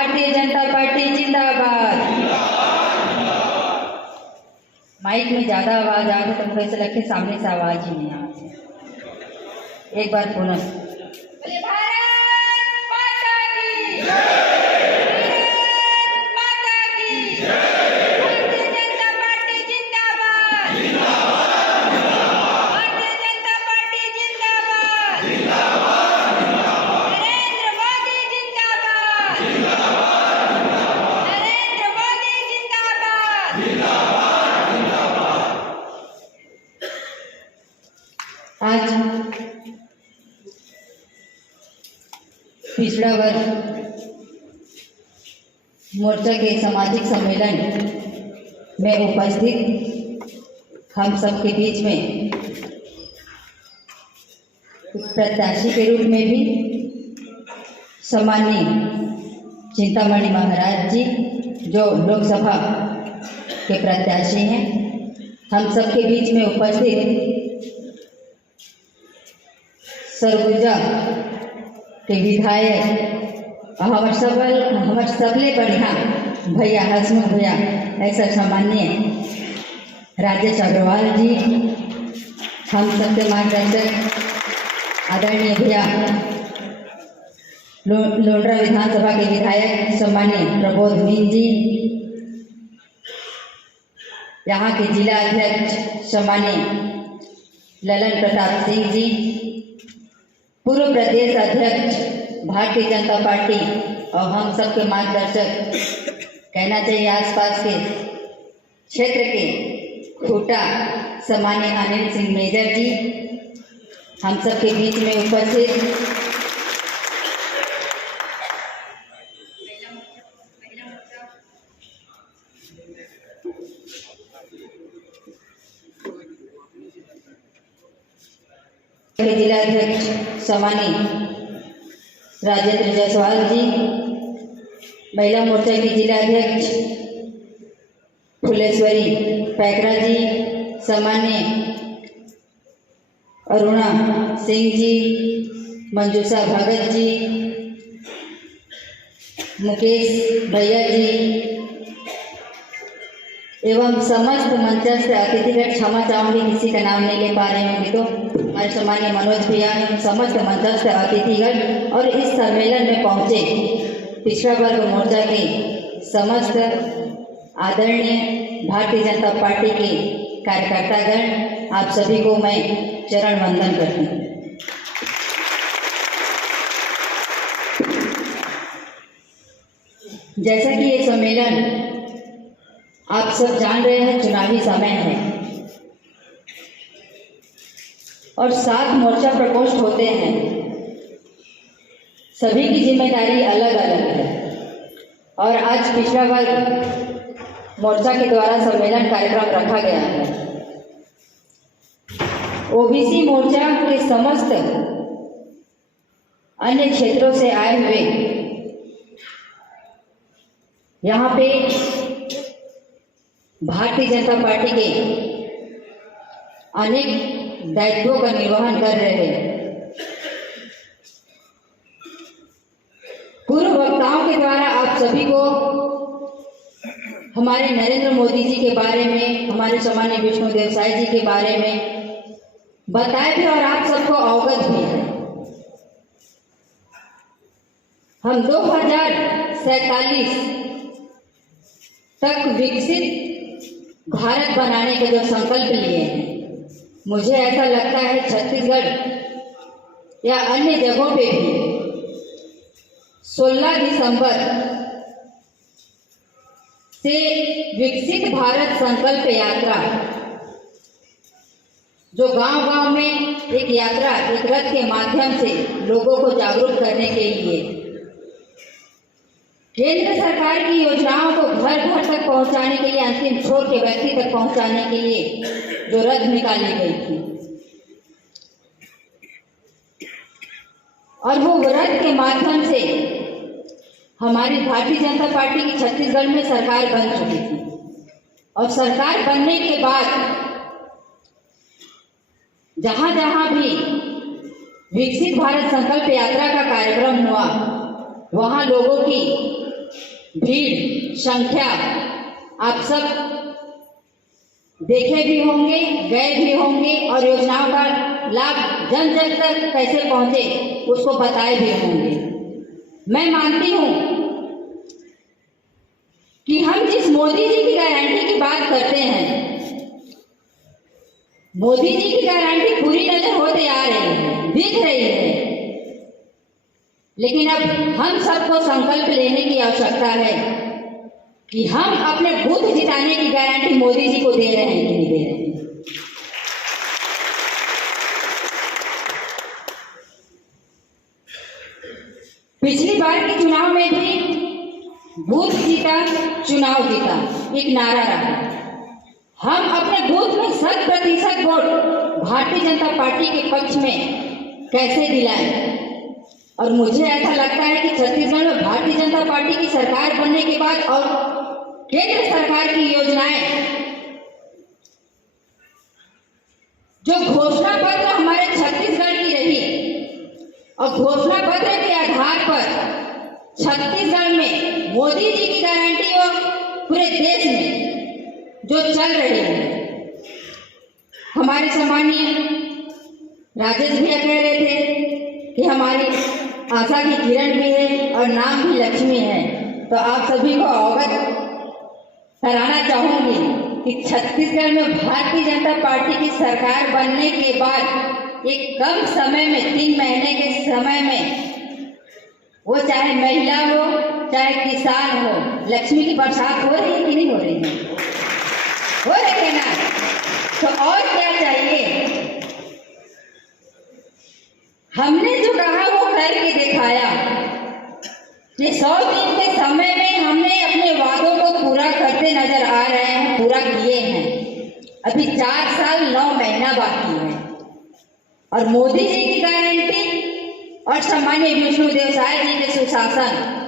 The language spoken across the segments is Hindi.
भारतीय जनता पार्टी जिंदाबाद। माइक में ज्यादा आवाज आ गई तो मुझे ऐसा लगता है सामने से आवाज ही नहीं आ रही। एक बार पुनः आज पिछड़ा वर्ग मोर्चा के सामाजिक सम्मेलन में उपस्थित हम सब के बीच में प्रत्याशी के रूप में भी सम्माननीय चिंतामणि महाराज जी जो लोकसभा के प्रत्याशी हैं, हम सब के बीच में उपस्थित सरगुजा के विधायक हमारे सबले बढ़िया भैया हसमुख भैया ऐसा सम्माननीय राजेश अग्रवाल जी, हम सबके मार्गदर्शक आदरणीय भैया लोंडरा विधानसभा के विधायक सम्माननीय प्रबोध मीन जी, यहाँ के जिला अध्यक्ष सम्माननीय ललन प्रताप सिंह जी, पूर्व प्रदेश अध्यक्ष भारतीय जनता पार्टी और हम सबके मार्गदर्शक कहना चाहिए आसपास के क्षेत्र के खूटा सम्माननीय अनिल सिंह मेजर जी, हम सबके बीच में उपस्थित जिलाध्यक्ष सम्माननीय राजेंद्र जायसवाल जी, महिला मोर्चा की जिलाध्यक्ष फुलेश्वरी पैकरा जी, सम्माननीय अरुणा सिंह जी, मंजूषा भगत जी, मुकेश भैया जी एवं समस्त मंचस्थ अतिथिगण, क्षमा चाहूंगी किसी का नाम नहीं ले पा रहे होंगे तो हमारे सम्माननीय मनोज भैया, समस्त मंचस्थ अतिथिगण और इस सम्मेलन में पहुंचे पिछड़ा वर्ग मोर्चा के समस्त आदरणीय भारतीय जनता पार्टी के कार्यकर्तागण, आप सभी को मैं चरण वंदन करती हूँ। जैसा कि ये सम्मेलन आप सब जान रहे हैं, चुनावी समय है और 7 मोर्चा प्रकोष्ठ होते हैं, सभी की जिम्मेदारी अलग अलग है और आज पिछड़ा वर्ग मोर्चा के द्वारा सम्मेलन कार्यक्रम रखा गया है। ओबीसी मोर्चा के समस्त अन्य क्षेत्रों से आए हुए यहाँ पे भारतीय जनता पार्टी के अनेक दायित्वों का निर्वहन कर रहे हैं। पूर्व वक्ताओं के द्वारा आप सभी को हमारे नरेंद्र मोदी जी के बारे में, हमारे सम्माननीय विष्णुदेव साय जी के बारे में बताया भी और आप सबको अवगत भी है। हम 2047 तक विकसित भारत बनाने के जो संकल्प लिए हैं, मुझे ऐसा लगता है छत्तीसगढ़ या अन्य जगहों पे भी 16 दिसंबर से विकसित भारत संकल्प यात्रा जो गांव-गांव में एक यात्रा, एक रथ के माध्यम से लोगों को जागरूक करने के लिए केंद्र सरकार की योजनाओं को घर घर तक पहुंचाने के लिए, अंतिम छोर के व्यक्ति तक पहुंचाने के लिए जो रथ निकाली गई थी और वो रथ के माध्यम से हमारी भारतीय जनता पार्टी की छत्तीसगढ़ में सरकार बन चुकी थी और सरकार बनने के बाद जहां जहां भी विकसित भारत संकल्प यात्रा का कार्यक्रम हुआ, वहां लोगों की भीड़ संख्या आप सब देखे भी होंगे, गए भी होंगे और योजनाओं का लाभ जन जन तक कैसे पहुंचे उसको बताए भी होंगे। मैं मानती हूं कि हम जिस मोदी जी की गारंटी की बात करते हैं, मोदी जी की गारंटी पूरी नजर होते आ रही है, दिख रही है, लेकिन अब हम सबको संकल्प लेने की आवश्यकता है कि हम अपने बूथ जिताने की गारंटी मोदी जी को दे रहे हैं कि नहीं दे रहे हैं। पिछली बार के चुनाव में भी बूथ जीता चुनाव जीता एक नारा रहा। हम अपने बूथ में 100% वोट भारतीय जनता पार्टी के पक्ष में कैसे दिलाएं, और मुझे ऐसा लगता है कि छत्तीसगढ़ में भारतीय जनता पार्टी की सरकार बनने के बाद और केंद्र सरकार की योजनाएं, जो घोषणा पत्र हमारे छत्तीसगढ़ की रही और घोषणा पत्र के आधार पर छत्तीसगढ़ में मोदी जी की गारंटी और पूरे देश में जो चल रही है। हमारे सम्मानीय राजेश भैया कह रहे थे कि हमारी आशा की किरण भी है और नाम भी लक्ष्मी है, तो आप सभी को अवगत कराना चाहूंगी कि छत्तीसगढ़ में भारतीय जनता पार्टी की सरकार बनने के बाद एक कम समय में 3 महीने के समय में, वो चाहे महिला हो चाहे किसान हो, लक्ष्मी की बरसात हो रही है कि नहीं हो रही है? हो रही है ना? तो और क्या चाहिए? हमने जो कहा वो करके दिखाया। ये 100 दिन के समय में हमने अपने वादों को पूरा करते नजर आ रहे हैं, पूरा किए हैं। अभी 4 साल 9 महीना बाकी है और मोदी जी की गारंटी और सम्मानीय विष्णुदेव साय जी के सुशासन,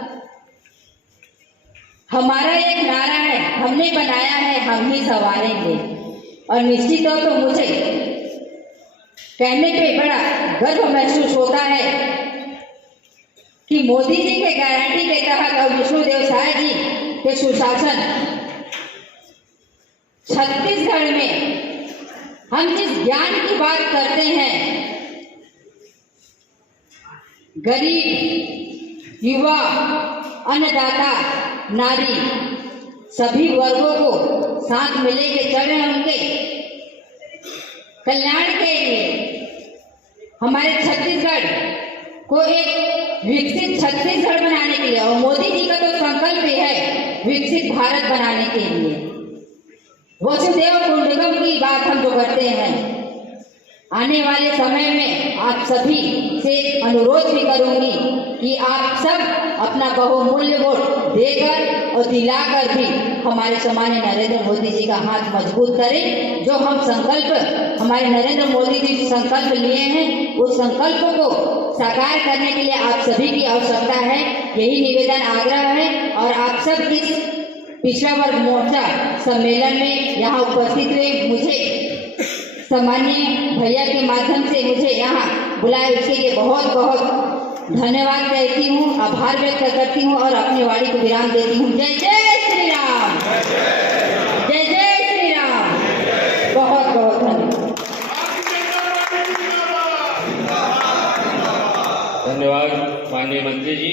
हमारा एक नारा है, हमने बनाया है, हम ही संवारेंगे। और निश्चित तौर तो मुझे कहने पे बड़ा गर्व महसूस होता है कि मोदी जी के गारंटी के तहत और विष्णुदेव साय जी के सुशासन छत्तीसगढ़ में हम जिस ज्ञान की बात करते हैं, गरीब, युवा, अन्नदाता, नारी, सभी वर्गों को साथ में लेके चल रहे हैं उनके कल्याण के लिए। हमारे छत्तीसगढ़ को एक विकसित छत्तीसगढ़ बनाने के लिए, और मोदी जी का तो संकल्प है विकसित भारत बनाने के लिए। वसुदेव कुटुंबकम की बात हम जो करते हैं, आने वाले समय में आप सभी से अनुरोध भी करूंगी कि आप सब अपना बहुमूल्य वोट देकर और दिलाकर भी हमारे सम्मानीय नरेंद्र मोदी जी का हाथ मजबूत करें। जो हम संकल्प हमारे नरेंद्र मोदी जी से संकल्प लिए हैं, उस संकल्प को साकार करने के लिए आप सभी की आवश्यकता है। यही निवेदन आग्रह है। और आप सब इस पिछड़ा वर्ग मोर्चा सम्मेलन में यहाँ उपस्थित हुए, मुझे सम्मानीय भैया के माध्यम से मुझे यहाँ बुलाए, उसके लिए बहुत बहुत धन्यवाद कहती हूँ, आभार व्यक्त करती हूँ और अपनी वाणी को विराम देती हूँ। जय जय श्री राम, जय जय श्री राम। बहुत बहुत धन्यवाद माननीय मंत्री जी।